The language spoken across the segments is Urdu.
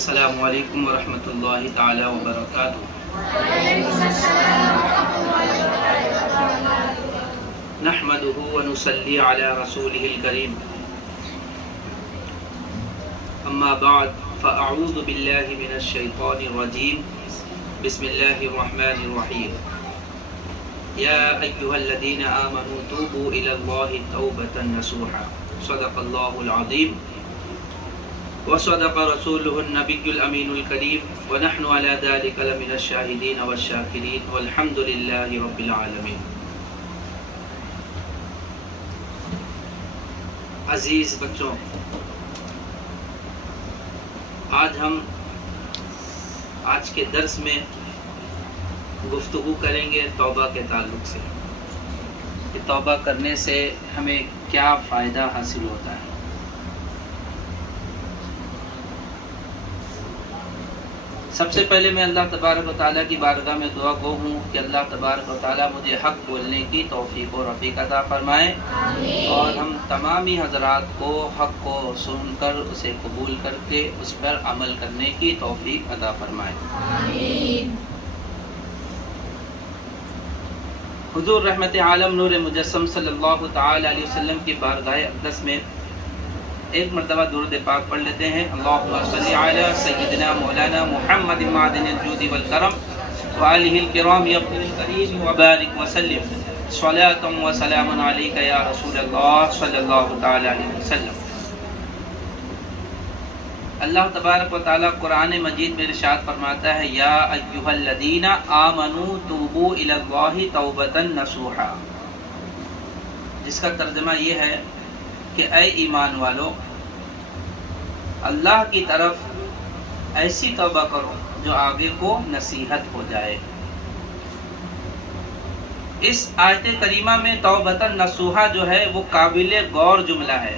السلام علیکم ورحمۃ اللہ تعالی وبرکاتہ۔ نحمده ونصلی علی رسوله الکریم، اما بعد فاعوذ باللہ من الشیطان الرجیم، بسم اللہ الرحمن الرحیم۔ یا ایہا الذین آمنوا توبوا الی اللہ توبۃ نصوحا، صدق اللہ العظیم وصدق رسوله النبي الأمين الكريم، ونحن على ذلك لمن الشاهدين والشاكرين، والحمد لله رب العالمين۔ عزیز بچوں، آج کے درس میں گفتگو کریں گے توبہ کے تعلق سے کہ توبہ کرنے سے ہمیں کیا فائدہ حاصل ہوتا ہے۔ سب سے پہلے میں اللہ تبارک و تعالیٰ کی بارگاہ میں دعا گو ہوں کہ اللہ تبارک و تعالیٰ مجھے حق بولنے کی توفیق و رفیق عطا فرمائے، اور ہم تمامی حضرات کو حق کو سن کر اسے قبول کر کے اس پر عمل کرنے کی توفیق عطا فرمائے۔ حضور رحمت عالم نور مجسم صلی اللہ تعالی علیہ وسلم کی بارگاہ اقدس میں ایک مرتبہ درود پاک پڑھ لیتے ہیں۔ اللہم صلی علی سیدنا مولانا محمد معدن الجود والکرم وآلہ الکرام ابن الکریم وبارک وسلم صلاۃ و سلام علیک یا رسول اللہ صلی اللہ تعالی علیہ وسلم۔ اللہ تبارک و تعالی قرآن مجید میں ارشاد فرماتا ہے، یا ایھا الذین آمنوا توبوا الی اللہ توبۃ نصوحا، جس کا ترجمہ یہ ہے کہ اے ایمان والو، اللہ کی طرف ایسی توبہ کرو جو آگے کو نصیحت ہو جائے۔ اس آیت کریمہ میں توبۃ نصوحا جو ہے وہ قابل غور جملہ ہے،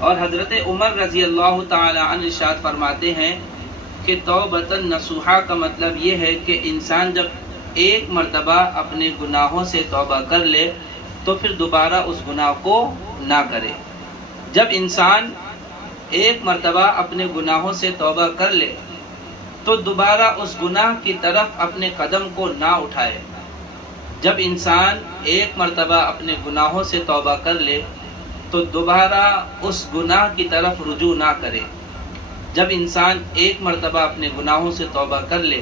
اور حضرت عمر رضی اللہ تعالی عنہ ارشاد فرماتے ہیں کہ توبۃ نصوحا کا مطلب یہ ہے کہ انسان جب ایک مرتبہ اپنے گناہوں سے توبہ کر لے تو پھر دوبارہ اس گناہ کو نہ کرے۔ جب انسان ایک مرتبہ اپنے گناہوں سے توبہ کر لے تو دوبارہ اس گناہ کی طرف اپنے قدم کو نہ اٹھائے۔ جب انسان ایک مرتبہ اپنے گناہوں سے توبہ کر لے تو دوبارہ اس گناہ کی طرف رجوع نہ کرے۔ جب انسان ایک مرتبہ اپنے گناہوں سے توبہ کر لے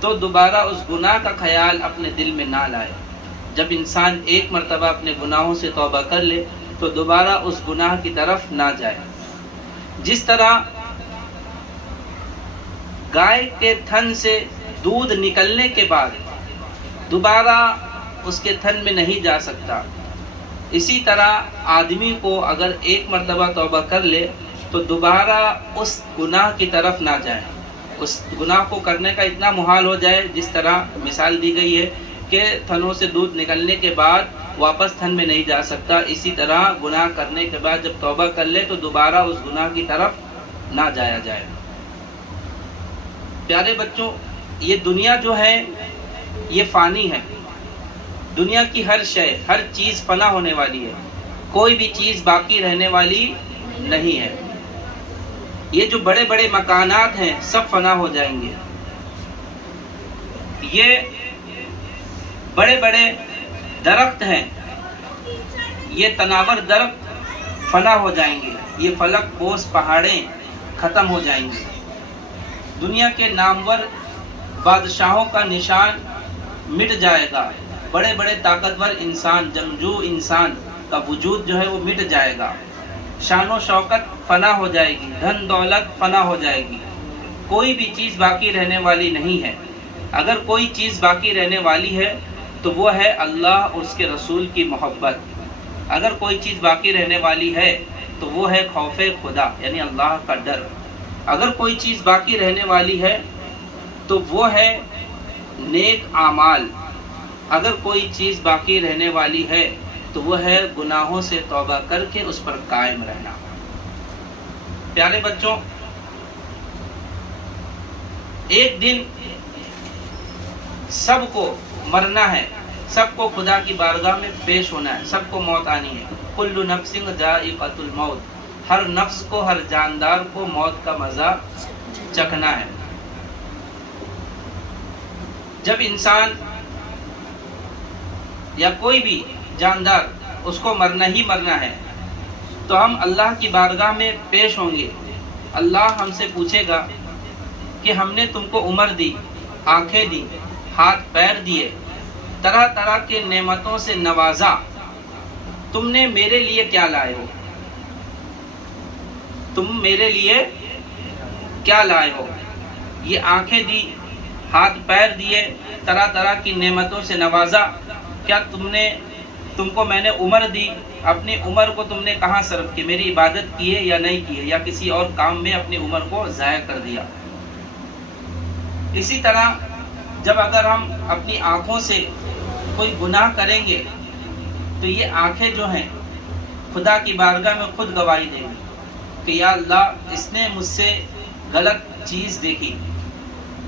تو دوبارہ اس گناہ کا خیال اپنے دل میں نہ لائے۔ جب انسان ایک مرتبہ اپنے گناہوں سے توبہ کر لے تو دوبارہ اس گناہ کی طرف نہ جائے۔ جس طرح گائے کے تھن سے دودھ نکلنے کے بعد دوبارہ اس کے تھن میں نہیں جا سکتا، اسی طرح آدمی کو اگر ایک مرتبہ توبہ کر لے تو دوبارہ اس گناہ کی طرف نہ جائے، اس گناہ کو کرنے کا اتنا محال ہو جائے، جس طرح مثال دی گئی ہے کہ تھنوں سے دودھ نکلنے کے بعد واپس تھن میں نہیں جا سکتا، اسی طرح گناہ کرنے کے بعد جب توبہ کر لے تو دوبارہ اس گناہ کی طرف نہ جایا جائے۔ پیارے بچوں، یہ دنیا جو ہے یہ فانی ہے، دنیا کی ہر شے، ہر چیز فنا ہونے والی ہے، کوئی بھی چیز باقی رہنے والی نہیں ہے۔ یہ جو بڑے بڑے مکانات ہیں سب فنا ہو جائیں گے، یہ بڑے بڑے درخت ہیں، یہ تناور درخت فنا ہو جائیں گے، یہ فلک بوس پہاڑیں ختم ہو جائیں گے۔ دنیا کے نامور بادشاہوں کا نشان مٹ جائے گا، بڑے بڑے طاقتور انسان، جنگجو انسان کا وجود جو ہے وہ مٹ جائے گا، شان و شوکت فنا ہو جائے گی، دھن دولت فنا ہو جائے گی، کوئی بھی چیز باقی رہنے والی نہیں ہے۔ اگر کوئی چیز باقی رہنے والی ہے تو وہ ہے اللہ اور اس کے رسول کی محبت۔ اگر کوئی چیز باقی رہنے والی ہے تو وہ ہے خوف خدا، یعنی اللہ کا ڈر۔ اگر کوئی چیز باقی رہنے والی ہے تو وہ ہے نیک اعمال۔ اگر کوئی چیز باقی رہنے والی ہے تو وہ ہے گناہوں سے توبہ کر کے اس پر قائم رہنا۔ پیارے بچوں، ایک دن سب کو مرنا ہے، سب کو خدا کی بارگاہ میں پیش ہونا ہے، سب کو موت آنی ہے۔ کل نفس ذائقۃ الموت، ہر نفس کو، ہر جاندار کو موت کا مزہ چکھنا ہے۔ جب انسان یا کوئی بھی جاندار اس کو مرنا ہی مرنا ہے تو ہم اللہ کی بارگاہ میں پیش ہوں گے۔ اللہ ہم سے پوچھے گا کہ ہم نے تم کو عمر دی، آنکھیں دی، ہاتھ پیر دیے، طرح طرح کے نعمتوں سے نوازا، تم نے میرے لیے کیا لائے ہو؟ تم میرے لیے کیا لائے ہو؟ یہ آنکھیں دی، ہاتھ پیر دیے، طرح طرح کی نعمتوں سے نوازا، کیا تم کو میں نے عمر دی، اپنی عمر کو تم نے کہاں صرف کی؟ میری عبادت کی ہے یا نہیں کی ہے، یا کسی اور کام میں اپنی عمر کو ضائع کر دیا؟ اسی طرح جب اگر ہم اپنی آنکھوں سے کوئی گناہ کریں گے تو یہ آنکھیں جو ہیں خدا کی بارگاہ میں خود گواہی دیں گی کہ یا اللہ اس نے مجھ سے غلط چیز دیکھی۔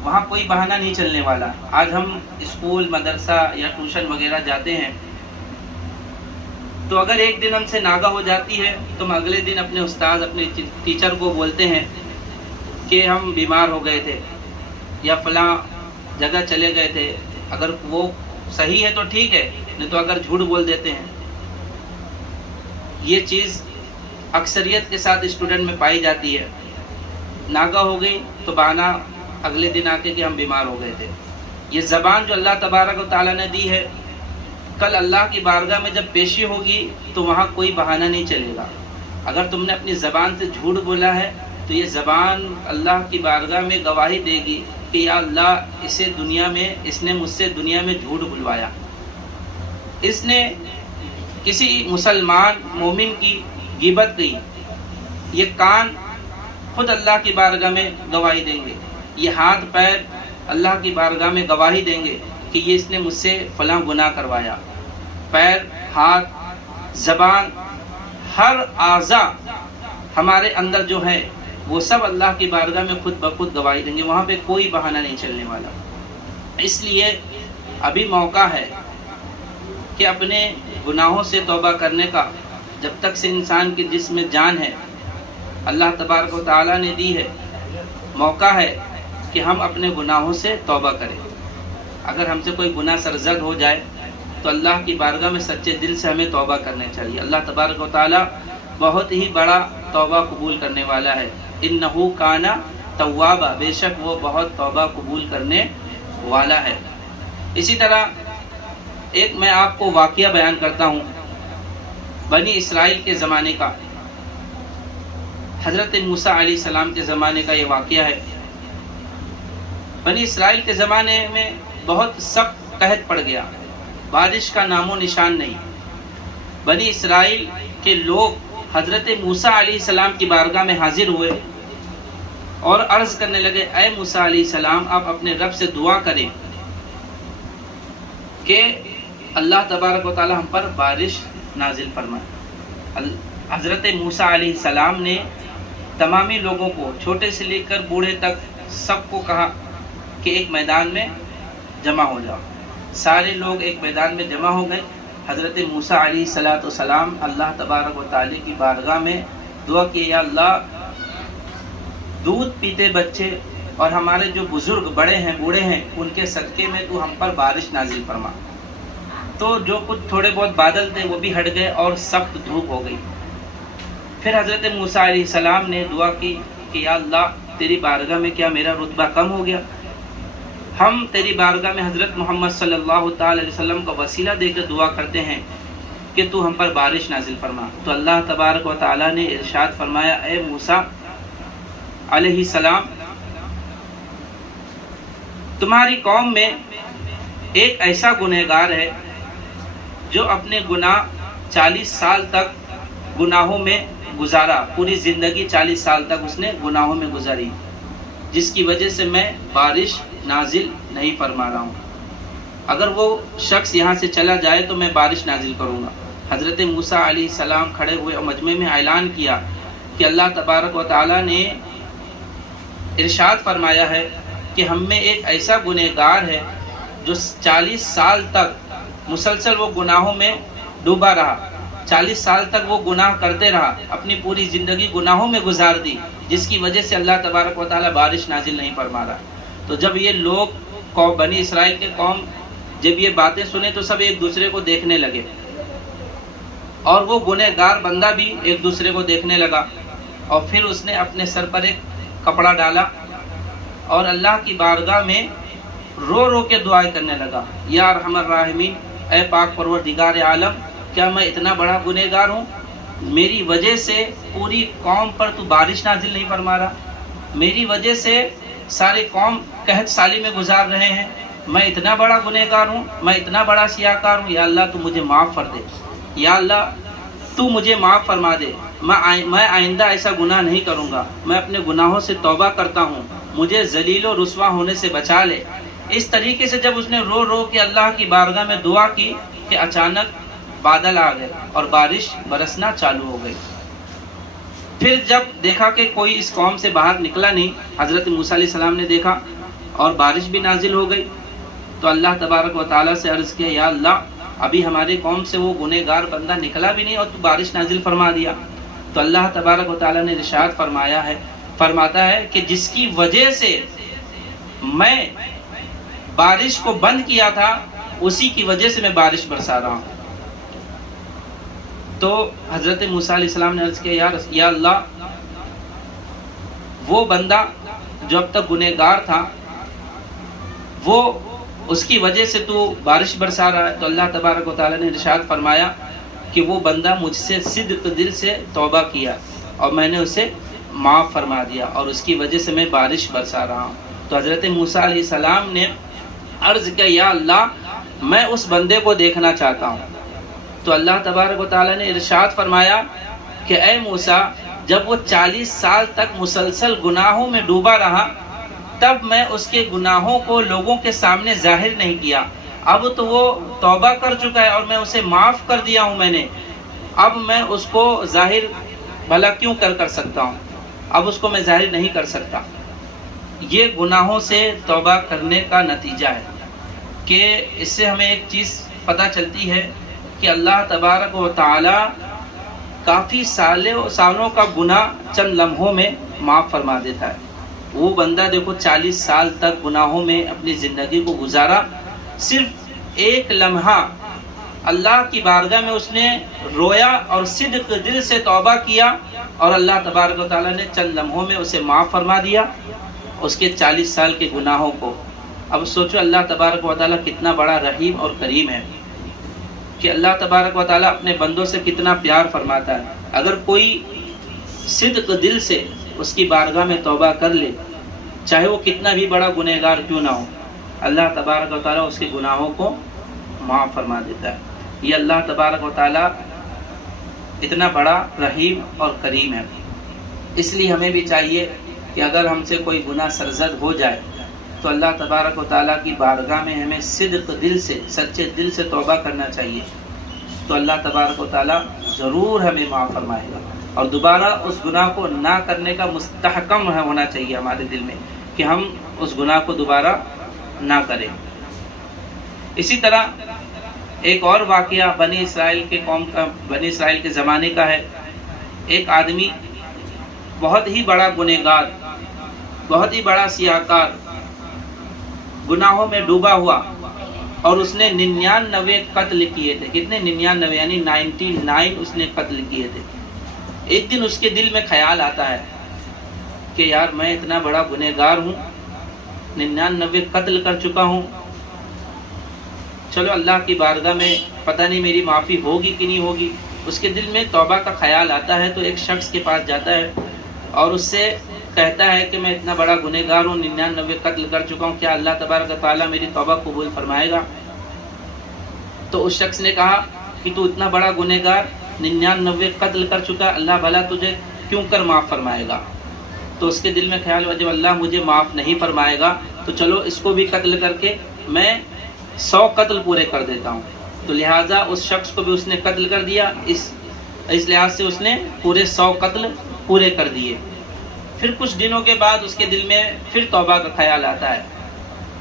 وہاں کوئی بہانہ نہیں چلنے والا۔ آج ہم اسکول، مدرسہ یا ٹیوشن وغیرہ جاتے ہیں تو اگر ایک دن ہم سے ناگہ ہو جاتی ہے تو ہم اگلے دن اپنے استاد، اپنے ٹیچر کو بولتے ہیں کہ ہم بیمار ہو گئے تھے یا فلاں جگہ چلے گئے تھے۔ اگر وہ صحیح ہے تو ٹھیک ہے، نہیں تو اگر جھوٹ بول دیتے ہیں۔ یہ چیز اکثریت کے ساتھ اسٹوڈنٹ میں پائی جاتی ہے۔ ناگہ ہو گئی تو بہانہ اگلے دن آ کے کہ ہم بیمار ہو گئے تھے۔ یہ زبان جو اللہ تبارک و تعالیٰ نے دی ہے، کل اللہ کی بارگاہ میں جب پیشی ہوگی تو وہاں کوئی بہانہ نہیں چلے گا۔ اگر تم نے اپنی زبان سے جھوٹ بولا ہے تو یہ زبان اللہ کی بارگاہ میں گواہی دے گی کہ یا اللہ اس نے مجھ سے دنیا میں جھوٹ بلوایا، اس نے کسی مسلمان مومن کی غیبت کی۔ یہ کان خود اللہ کی بارگاہ میں گواہی دیں گے، یہ ہاتھ پیر اللہ کی بارگاہ میں گواہی دیں گے کہ یہ اس نے مجھ سے فلاں گناہ کروایا۔ پیر، ہاتھ، زبان، ہر اعضاء ہمارے اندر جو ہے وہ سب اللہ کی بارگاہ میں خود بخود گواہی دیں گے۔ وہاں پہ کوئی بہانہ نہیں چلنے والا۔ اس لیے ابھی موقع ہے کہ اپنے گناہوں سے توبہ کرنے کا، جب تک سے انسان کے جسم میں جان ہے، اللہ تبارک و تعالیٰ نے دی ہے، موقع ہے کہ ہم اپنے گناہوں سے توبہ کریں۔ اگر ہم سے کوئی گناہ سرزد ہو جائے تو اللہ کی بارگاہ میں سچے دل سے ہمیں توبہ کرنے چاہیے۔ اللہ تبارک و تعالیٰ بہت ہی بڑا توبہ قبول کرنے والا ہے۔ انہو کانا توابا، بے شک وہ بہت توبہ قبول کرنے والا ہے۔ اسی طرح ایک میں آپ کو واقعہ بیان کرتا ہوں بنی اسرائیل کے زمانے کا، حضرت موسیٰ علیہ السلام کے زمانے کا یہ واقعہ ہے۔ بنی اسرائیل کے زمانے میں بہت سخت قحط پڑ گیا، بارش کا نام و نشان نہیں۔ بنی اسرائیل کے لوگ حضرت موسیٰ علیہ السلام کی بارگاہ میں حاضر ہوئے اور عرض کرنے لگے، اے موسیٰ علیہ السلام، آپ اپنے رب سے دعا کریں کہ اللہ تبارک و تعالی ہم پر بارش نازل فرمائے۔ حضرت موسیٰ علیہ السلام نے تمامی لوگوں کو، چھوٹے سے لے کر بوڑھے تک، سب کو کہا کہ ایک میدان میں جمع ہو جاؤ۔ سارے لوگ ایک میدان میں جمع ہو گئے۔ حضرت موسیٰ علیہ السلام اللہ تبارک و تعالی کی بارگاہ میں دعا کی، یا اللہ دودھ پیتے بچے اور ہمارے جو بزرگ بڑے ہیں، بوڑھے ہیں، ان کے صدقے میں تو ہم پر بارش نازل فرما۔ تو جو کچھ تھوڑے بہت بادل تھے وہ بھی ہٹ گئے اور سخت دھوپ ہو گئی۔ پھر حضرت موسیٰ علیہ السلام نے دعا کی کہ یا اللہ تیری بارگاہ میں کیا میرا رتبہ کم ہو گیا؟ ہم تیری بارگاہ میں حضرت محمد صلی اللہ تعالی علیہ وسلم کا وسیلہ دے کر دعا کرتے ہیں کہ تو ہم پر بارش نازل فرما۔ تو اللہ تبارک و تعالی نے ارشاد فرمایا، اے موسیٰ علیہ السلام، تمہاری قوم میں ایک ایسا گنہگار ہے جو اپنے گناہ 40 سال تک گناہوں میں گزارا، پوری زندگی 40 سال تک اس نے گناہوں میں گزاری، جس کی وجہ سے میں بارش نازل نہیں فرما رہا ہوں۔ اگر وہ شخص یہاں سے چلا جائے تو میں بارش نازل کروں گا۔ حضرت موسیٰ علیہ السلام کھڑے ہوئے اور مجمع میں اعلان کیا کہ اللہ تبارک و تعالی نے ارشاد فرمایا ہے کہ ہم میں ایک ایسا گنہگار ہے جو 40 سال تک مسلسل وہ گناہوں میں ڈوبا رہا، 40 سال تک وہ گناہ کرتے رہا، اپنی پوری زندگی گناہوں میں گزار دی، جس کی وجہ سے اللہ تبارک و تعالیٰ بارش نازل نہیں فرما رہا۔ تو جب یہ لوگ بنی اسرائیل کے قوم جب یہ باتیں سنے تو سب ایک دوسرے کو دیکھنے لگے، اور وہ گنہگار بندہ بھی ایک دوسرے کو دیکھنے لگا، اور پھر اس نے اپنے سر پر ایک کپڑا ڈالا اور اللہ کی بارگاہ میں رو رو کے دعائیں کرنے لگا، یا ارحم الراحمین، اے پاک پروردگار عالم، کیا میں اتنا بڑا گنہگار ہوں؟ میری وجہ سے پوری قوم پر تو بارش نازل نہیں فرما رہا، میری وجہ سے سارے قوم قحط سالی میں گزار رہے ہیں، میں اتنا بڑا گنہگار ہوں، میں اتنا بڑا سیاہکار ہوں، یا اللہ تو مجھے معاف کر دے، یا اللہ تو مجھے معاف فرما دے، میں آئندہ ایسا گناہ نہیں کروں گا، میں اپنے گناہوں سے توبہ کرتا ہوں، مجھے ذلیل و رسوا ہونے سے بچا لے۔ اس طریقے سے جب اس نے رو رو کے اللہ کی بارگاہ میں دعا کی کہ اچانک بادل آ گئے اور بارش برسنا چالو ہو گئی۔ پھر جب دیکھا کہ کوئی اس قوم سے باہر نکلا نہیں، حضرت موسیٰ علیہ السلام نے دیکھا اور بارش بھی نازل ہو گئی، تو اللہ تبارک و تعالیٰ سے عرض کیا، یا اللہ ابھی ہمارے قوم سے وہ گنہگار بندہ نکلا بھی نہیں اور تو بارش نازل فرما دیا۔ تو اللہ تبارک و تعالیٰ نے ارشاد فرماتا ہے کہ جس کی وجہ سے میں بارش کو بند کیا تھا، اسی کی وجہ سے میں بارش برسا رہا ہوں۔ تو حضرت موسیٰ علیہ السلام نے عرض کیا، یا اللہ وہ بندہ جو اب تک گنہگار تھا، وہ اس کی وجہ سے تو بارش برسا رہا ہے۔ تو اللہ تبارک و تعالیٰ نے ارشاد فرمایا کہ وہ بندہ مجھ سے صدق دل سے توبہ کیا اور میں نے اسے معاف فرما دیا، اور اس کی وجہ سے میں بارش برسا رہا ہوں۔ تو حضرت موسیٰ علیہ السلام نے عرض کیا، یا اللہ میں اس بندے کو دیکھنا چاہتا ہوں۔ تو اللہ تبارک و تعالیٰ نے ارشاد فرمایا کہ اے موسیٰ، جب وہ 40 سال تک مسلسل گناہوں میں ڈوبا رہا، تب میں اس کے گناہوں کو لوگوں کے سامنے ظاہر نہیں کیا، اب تو وہ توبہ کر چکا ہے اور میں اسے معاف کر دیا ہوں، میں نے اب میں اس کو ظاہر بھلا کیوں کر سکتا ہوں، اب اس کو میں ظاہر نہیں کر سکتا۔ یہ گناہوں سے توبہ کرنے کا نتیجہ ہے کہ اس سے ہمیں ایک چیز پتہ چلتی ہے کہ اللہ تبارک و تعالی کافی سالوں کا گناہ چند لمحوں میں معاف فرما دیتا ہے۔ وہ بندہ دیکھو 40 سال تک گناہوں میں اپنی زندگی کو گزارا، صرف ایک لمحہ اللہ کی بارگاہ میں اس نے رویا اور صدق دل سے توبہ کیا، اور اللہ تبارک و تعالیٰ نے چند لمحوں میں اسے معاف فرما دیا اس کے 40 سال کے گناہوں کو۔ اب سوچو اللہ تبارک و تعالیٰ کتنا بڑا رحیم اور کریم ہے کہ اللہ تبارک و تعالیٰ اپنے بندوں سے کتنا پیار فرماتا ہے۔ اگر کوئی صدق دل سے اس کی بارگاہ میں توبہ کر لے، چاہے وہ کتنا بھی بڑا گنہگار کیوں نہ ہو، اللہ تبارک و تعالیٰ اس کے گناہوں کو معاف فرما دیتا ہے۔ یہ اللہ تبارک و تعالیٰ اتنا بڑا رحیم اور کریم ہے۔ اس لیے ہمیں بھی چاہیے کہ اگر ہم سے کوئی گناہ سرزد ہو جائے تو اللہ تبارک و تعالیٰ کی بارگاہ میں ہمیں صدق دل سے، سچے دل سے توبہ کرنا چاہیے، تو اللہ تبارک و تعالیٰ ضرور ہمیں معاف فرمائے گا، اور دوبارہ اس گناہ کو نہ کرنے کا مستحکم ہونا چاہیے ہمارے دل میں کہ ہم اس گناہ کو دوبارہ نہ کریں۔ اسی طرح ایک اور واقعہ بنی اسرائیل کے زمانے کا ہے۔ ایک آدمی بہت ہی بڑا گنہگار، بہت ہی بڑا سیاہکار، گناہوں میں ڈوبا ہوا، اور اس نے 99 قتل کیے تھے۔ کتنے؟ 99، یعنی 99 اس نے قتل کیے تھے۔ ایک دن اس کے دل میں خیال آتا ہے کہ یار میں اتنا بڑا گنہگار ہوں، 99 قتل کر چکا ہوں، چلو اللہ کی بارگاہ میں پتہ نہیں میری معافی ہوگی کہ نہیں ہوگی۔ اس کے دل میں توبہ کا خیال آتا ہے تو ایک شخص کے پاس جاتا ہے اور اس سے کہتا ہے کہ میں اتنا بڑا گنہگار ہوں، 99 قتل کر چکا ہوں، کیا اللہ تبارک و تعالیٰ میری توبہ قبول فرمائے گا؟ تو اس شخص نے کہا کہ تو اتنا بڑا گنہگار 99 قتل کر چکا، اللہ بھلا تجھے کیوں کر معاف فرمائے گا؟ تو اس کے دل میں خیال ہوا جب اللہ مجھے معاف نہیں فرمائے گا تو چلو اس کو بھی قتل کر کے میں 100 قتل پورے کر دیتا ہوں۔ تو لہٰذا اس شخص کو بھی اس نے قتل کر دیا، اس لحاظ سے اس نے پورے 100 قتل پورے کر دیے۔ پھر کچھ دنوں کے بعد اس کے دل میں پھر توبہ کا خیال آتا ہے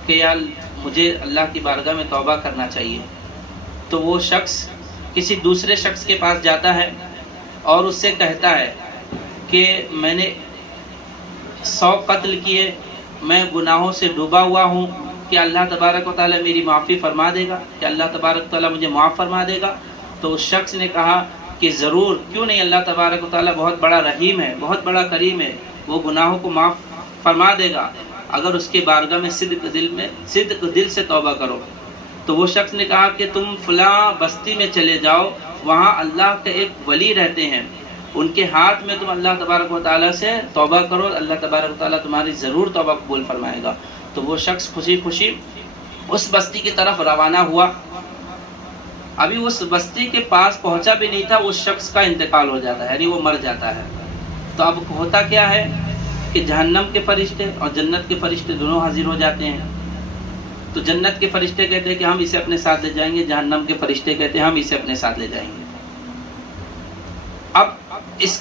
کہ یار مجھے اللہ کی بارگاہ میں توبہ کرنا چاہیے۔ تو وہ شخص کسی دوسرے شخص کے پاس جاتا ہے اور اس سے کہتا ہے کہ میں نے 100 قتل کیے، میں گناہوں سے ڈوبا ہوا ہوں، کہ اللہ تبارک و تعالیٰ میری معافی فرما دے گا، کہ اللہ تبارک و تعالیٰ مجھے معاف فرما دے گا؟ تو اس شخص نے کہا کہ ضرور، کیوں نہیں، اللہ تبارک و تعالیٰ بہت بڑا رحیم ہے، بہت بڑا کریم ہے، وہ گناہوں کو معاف فرما دے گا اگر اس کے بارگاہ میں صدق دل سے توبہ کرو۔ تو وہ شخص نے کہا کہ تم فلاں بستی میں چلے جاؤ، وہاں اللہ کے ایک ولی رہتے ہیں، ان کے ہاتھ میں تم اللہ تبارک و تعالیٰ سے توبہ کرو، اللہ تبارک و تعالیٰ تمہاری ضرور توبہ قبول فرمائے گا۔ تو وہ شخص خوشی خوشی اس بستی کی طرف روانہ ہوا۔ ابھی اس بستی کے پاس پہنچا بھی نہیں تھا، اس شخص کا انتقال ہو جاتا ہے، یعنی وہ مر جاتا ہے۔ تو اب ہوتا کیا ہے کہ جہنم کے فرشتے اور جنت کے فرشتے دونوں حاضر ہو جاتے ہیں۔ تو جنت کے فرشتے کہتے ہیں کہ ہم اسے اپنے ساتھ لے جائیں گے، جہنم کے فرشتے کہتے ہیں ہم اسے اپنے ساتھ لے جائیں گے۔ اب اس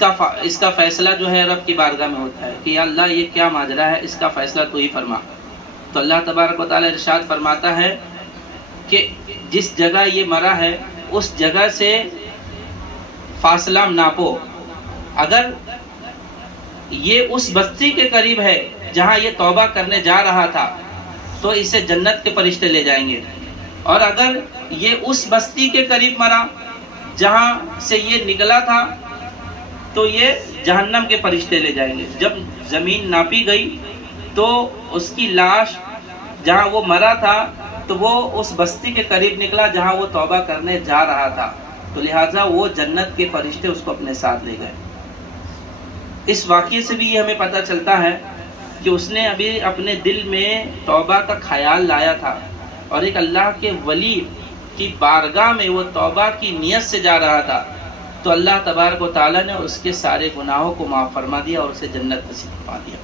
کا فیصلہ جو ہے رب کی بارگاہ میں ہوتا ہے کہ یا اللہ یہ کیا ماجرا ہے، اس کا فیصلہ تو ہی فرما۔ تو اللہ تبارک و تعالیٰ ارشاد فرماتا ہے کہ جس جگہ یہ مرا ہے اس جگہ سے فاصلہ ناپو، اگر یہ اس بستی کے قریب ہے جہاں یہ توبہ کرنے جا رہا تھا تو اسے جنت کے فرشتے لے جائیں گے، اور اگر یہ اس بستی کے قریب مرا جہاں سے یہ نکلا تھا تو یہ جہنم کے فرشتے لے جائیں گے۔ جب زمین ناپی گئی تو اس کی لاش جہاں وہ مرا تھا تو وہ اس بستی کے قریب نکلا جہاں وہ توبہ کرنے جا رہا تھا، تو لہٰذا وہ جنت کے فرشتے اس کو اپنے ساتھ لے گئے۔ اس واقعے سے بھی یہ ہمیں پتہ چلتا ہے کہ اس نے ابھی اپنے دل میں توبہ کا خیال لایا تھا، اور ایک اللہ کے ولی کی بارگاہ میں وہ توبہ کی نیت سے جا رہا تھا، تو اللہ تبارک و تعالیٰ نے اس کے سارے گناہوں کو معاف فرما دیا اور اسے جنت نصیب فرما دیا۔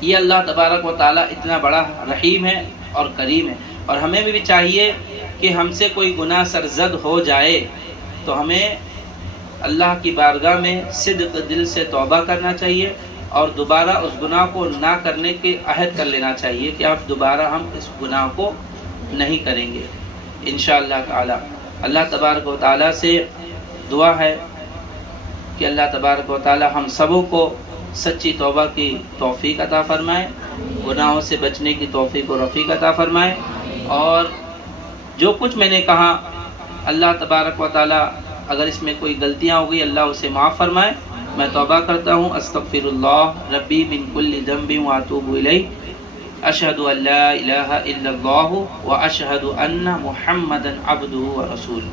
یہ اللہ تبارک و تعالیٰ اتنا بڑا رحیم ہے اور کریم ہے، اور ہمیں بھی چاہیے کہ ہم سے کوئی گناہ سرزد ہو جائے تو ہمیں اللہ کی بارگاہ میں صدق دل سے توبہ کرنا چاہیے، اور دوبارہ اس گناہ کو نہ کرنے کے عہد کر لینا چاہیے کہ اب دوبارہ ہم اس گناہ کو نہیں کریں گے انشاءاللہ تعالی۔ اللہ تبارک و تعالیٰ سے دعا ہے کہ اللہ تبارک و تعالیٰ ہم سبوں کو سچی توبہ کی توفیق عطا فرمائے، گناہوں سے بچنے کی توفیق و رفیق عطا فرمائے، اور جو کچھ میں نے کہا اللہ تبارک و تعالیٰ اگر اس میں کوئی غلطیاں ہو گئی اللہ اسے معاف فرمائے۔ میں توبہ کرتا ہوں، استغفر اللہ ربی من کل ذنب واتوب الیہ، اشہد ان لا الہ الا اللہ واشہد ان محمدا عبدہ ورسولہ۔